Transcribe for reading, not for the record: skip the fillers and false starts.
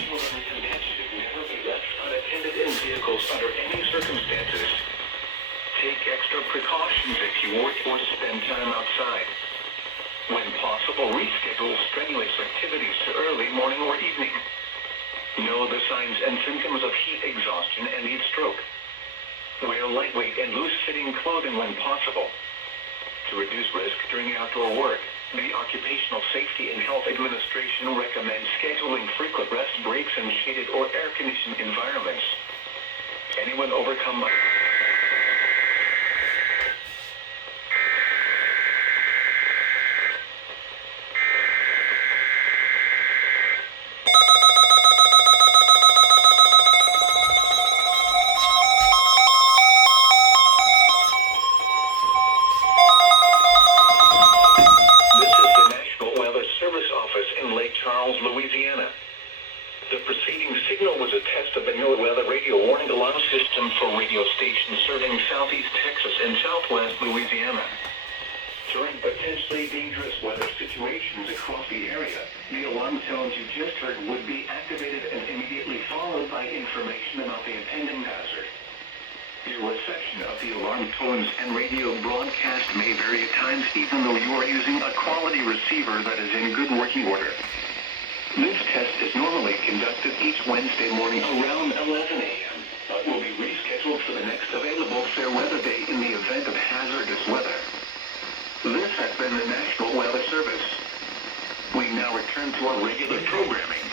Children and pets should never be left unattended in vehicles under any circumstances. Take extra precautions if you work or spend time outside. When possible, reschedule strenuous activities to early morning or evening. Know the signs and symptoms of heat exhaustion and heat stroke. Wear lightweight and loose-fitting clothing when possible. To reduce risk during outdoor work, the Occupational Safety and Health Administration recommends scheduling frequent rest breaks in shaded or air-conditioned environments. Anyone overcome Louisiana. The preceding signal was a test of the new weather radio warning alarm system for radio stations serving southeast Texas and southwest Louisiana. During potentially dangerous weather situations across the area, the alarm tones you just heard would be activated and immediately followed by information about the impending hazard. Your reception of the alarm tones and radio broadcast may vary at times even though you are using a quality receiver that is in good working order. This test is normally conducted each Wednesday morning around 11 a.m., but will be rescheduled for the next available fair weather day in the event of hazardous weather. This has been the National Weather Service. We now return to our regular programming.